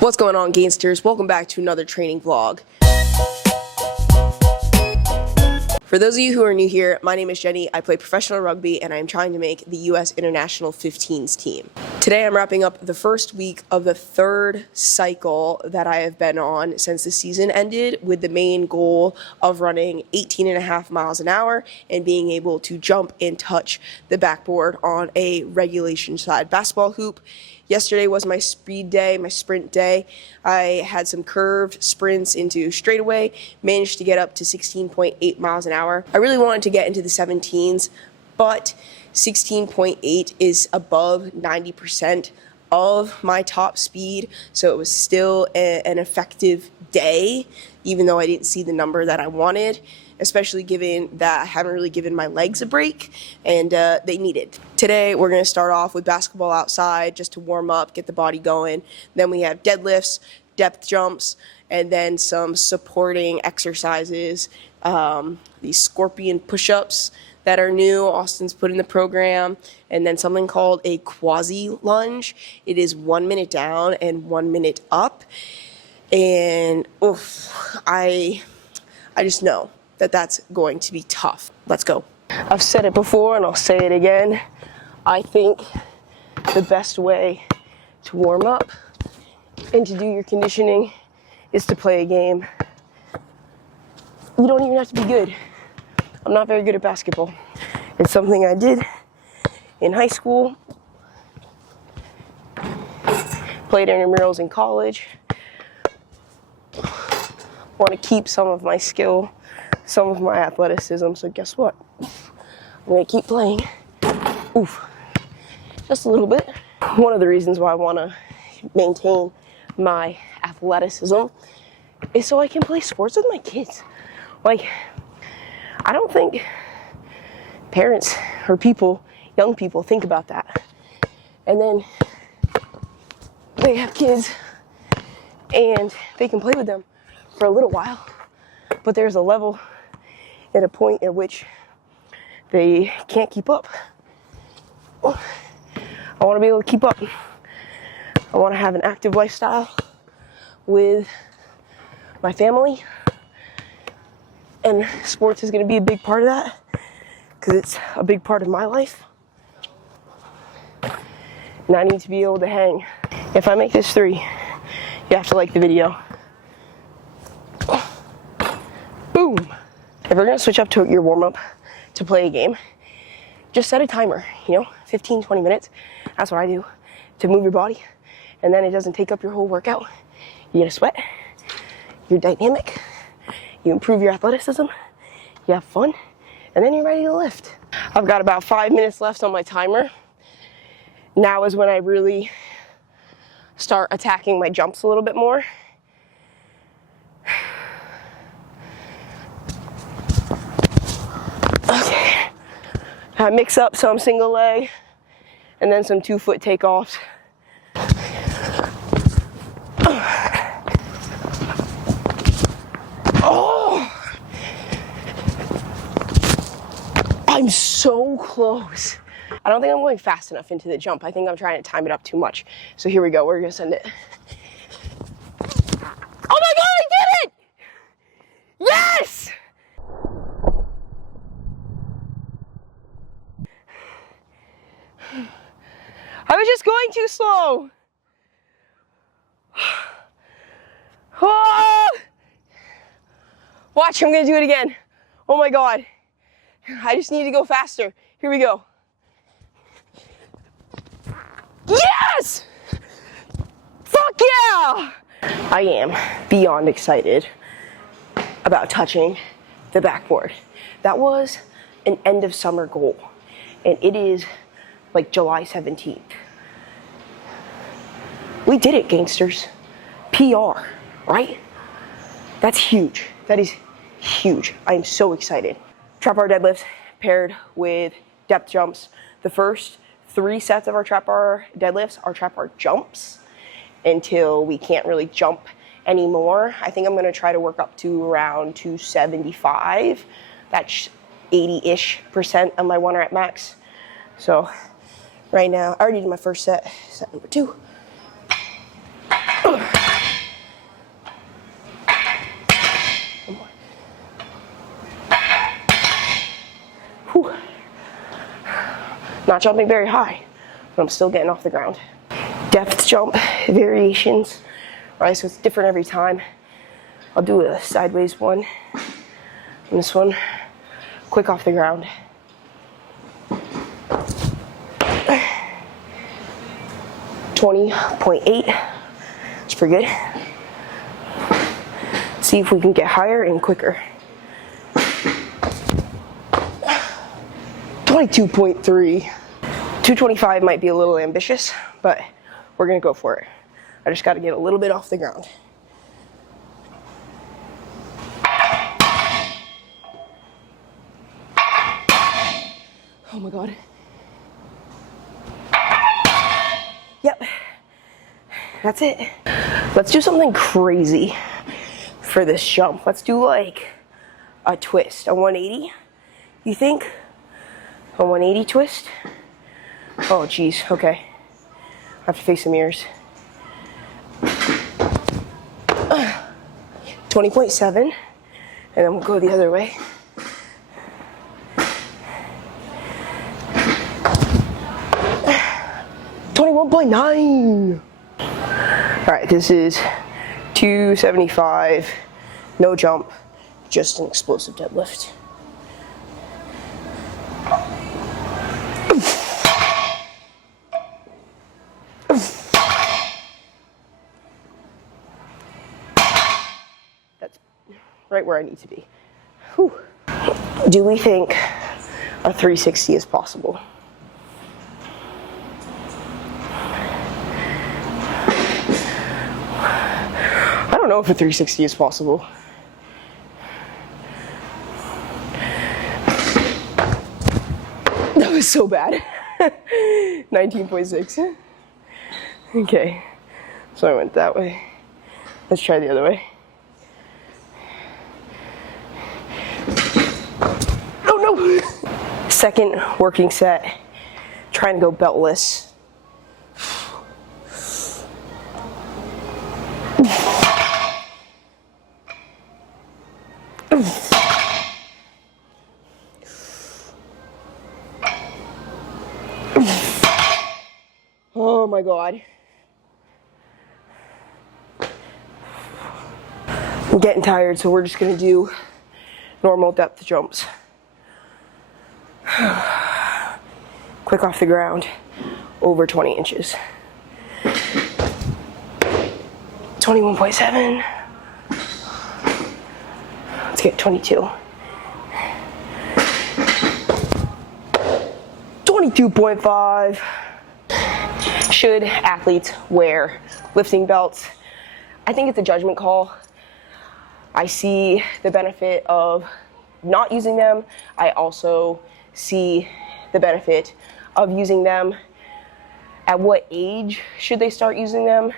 What's going on, Gainsters? Welcome back to another training vlog. For those of you who are new here, my name is Jenny. I play professional rugby and I'm trying to make the U.S. International 15s team. Today I'm wrapping up the first week of the third cycle that I have been on since the season ended, with the main goal of running 18.5 miles an hour and being able to jump and touch the backboard on a regulation side basketball hoop. Yesterday was my speed day, my sprint day. I had some curved sprints into straightaway, managed to get up to 16.8 miles an hour. I really wanted to get into the 17s, but 16.8 is above 90% of my top speed, so it was still an effective day, even though I didn't see the number that I wanted, especially given that I haven't really given my legs a break, and they need it. Today, we're going to start off with basketball outside just to warm up, get the body going. Then we have deadlifts, depth jumps, and then some supporting exercises, these scorpion push-ups that are new, Austin's put in the program, and then something called a quasi lunge. It is 1 minute down and 1 minute up, and I just know that that's going to be tough. Let's go. I've said it before and I'll say it again. I think the best way to warm up and to do your conditioning is to play a game. You don't even have to be good. I'm not very good at basketball. It's something I did in high school, played intramurals in college. Want to keep some of my skill, some of my athleticism, so guess what? I'm going to keep playing. Just a little bit. One of the reasons why I want to maintain my athleticism is so I can play sports with my kids. Like, I don't think parents or people, young people, think about that. And then they have kids and they can play with them for a little while, but there's a level at a point at which they can't keep up. I want to be able to keep up. I want to have an active lifestyle with my family, and sports is going to be a big part of that because it's a big part of my life, and I need to be able to hang. If I make this 3, you have to like the video. Boom. If we're going to switch up to your warm-up to play a game, just set a timer, 15, 20 minutes. That's what I do to move your body. And then it doesn't take up your whole workout. You get a sweat, you're dynamic, you improve your athleticism, you have fun, and then you're ready to lift. I've got about 5 minutes left on my timer. Now is when I really start attacking my jumps a little bit more. Okay, I mix up some single leg and then some 2-foot takeoffs. Oh, I'm so close. I don't think I'm going fast enough into the jump. I think I'm trying to time it up too much. So here we go, we're gonna send it. Oh my God, I did it! Yes! I was just going too slow. Oh! Watch, I'm gonna do it again. Oh my God. I just need to go faster. Here we go. Yes! Fuck yeah! I am beyond excited about touching the backboard. That was an end of summer goal, and it is like July 17th. We did it, Gainsters. PR, right? That's huge. That is huge. I am so excited. Trap bar deadlifts paired with depth jumps. The first 3 sets of our trap bar deadlifts are trap bar jumps until we can't really jump anymore. I think I'm gonna try to work up to around 275. That's 80-ish% of my 1 rep max. So right now, I already did my first set, set number 2. Not jumping very high, but I'm still getting off the ground. Depth jump variations, right? So it's different every time. I'll do a sideways one, and this one, quick off the ground. 20.8, it's pretty good. See if we can get higher and quicker. 22.3. 225 might be a little ambitious, but we're gonna go for it. I just gotta get a little bit off the ground. Oh my God. Yep, that's it. Let's do something crazy for this jump. Let's do like a twist, a 180, you think? A 180 twist? Oh geez, okay. I have to face the mirrors. 20.7, and then we'll go the other way. 21.9. All right, this is 275, no jump, just an explosive deadlift. That's right where I need to be. Whew. Do we think a 360 is possible? I don't know if a 360 is possible. That was so bad. 19.6. Okay, so I went that way. Let's try the other way. Oh no! Second working set, trying to go beltless. Oh my God. I'm getting tired, so we're just gonna do normal depth jumps. Quick off the ground, over 20 inches. 21.7. Let's get 22. 22.5. Should athletes wear lifting belts? I think it's a judgment call. I see the benefit of not using them. I also see the benefit of using them. At what age should they start using them?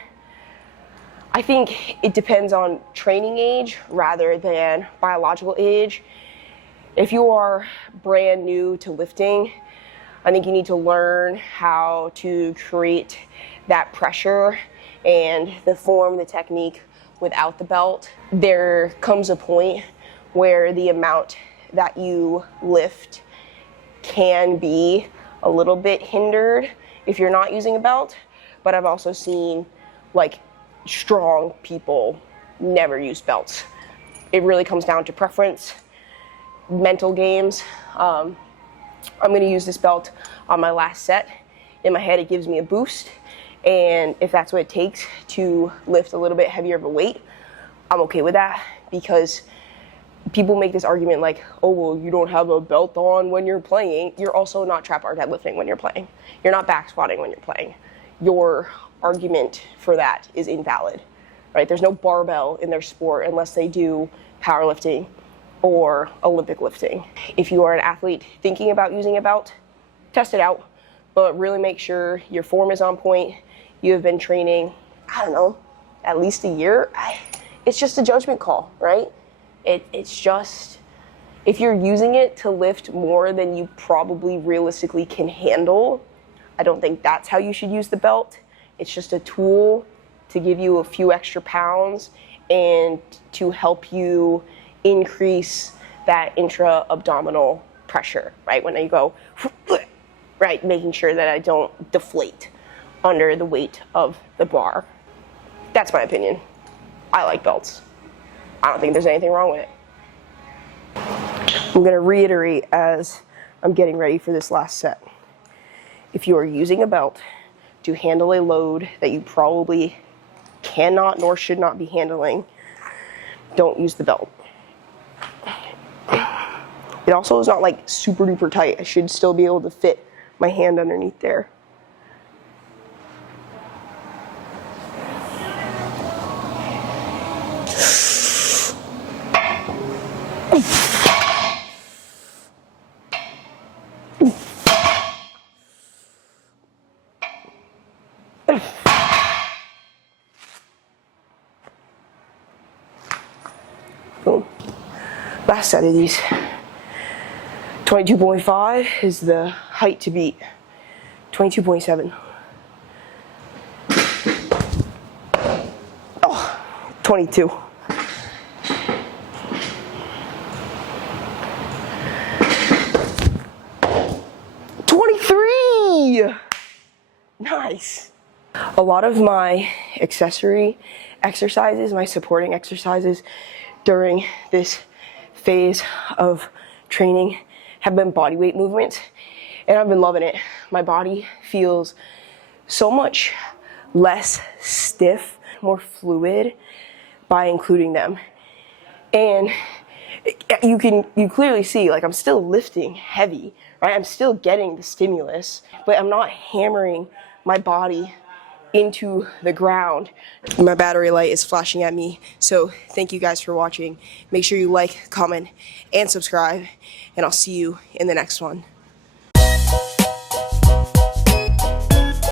I think it depends on training age rather than biological age. If you are brand new to lifting, I think you need to learn how to create that pressure and the technique without the belt. There comes a point where the amount that you lift can be a little bit hindered if you're not using a belt, but I've also seen like strong people never use belts. It really comes down to preference, mental games. I'm going to use this belt on my last set. In my head, it gives me a boost, and if that's what it takes to lift a little bit heavier of a weight, I'm okay with that, because people make this argument like, oh, well, you don't have a belt on when you're playing. You're also not trap bar deadlifting when you're playing. You're not back squatting when you're playing. Your argument for that is invalid, right? There's no barbell in their sport unless they do powerlifting or Olympic lifting. If you are an athlete thinking about using a belt, test it out, but really make sure your form is on point. You have been training, I don't know, at least a year. It's just a judgment call, right? It's just, if you're using it to lift more than you probably realistically can handle, I don't think that's how you should use the belt. It's just a tool to give you a few extra pounds and to help you increase that intra-abdominal pressure, right? When you go, right? Making sure that I don't deflate under the weight of the bar. That's my opinion. I like belts. I don't think there's anything wrong with it. I'm gonna reiterate as I'm getting ready for this last set. If you are using a belt to handle a load that you probably cannot nor should not be handling, don't use the belt. It also is not like super duper tight. I should still be able to fit my hand underneath there. Boom. Last set of these. 22.5 is the height to beat. 22.7. Oh, 22. Nice. A lot of my accessory exercises, my supporting exercises during this phase of training have been body weight movements, and I've been loving it. My body feels so much less stiff, more fluid by including them. And you clearly see, like, I'm still lifting heavy, right? I'm still getting the stimulus, but I'm not hammering my body into the ground. My battery light is flashing at me, so thank you guys for watching. Make sure you like, comment, and subscribe, and I'll see you in the next one.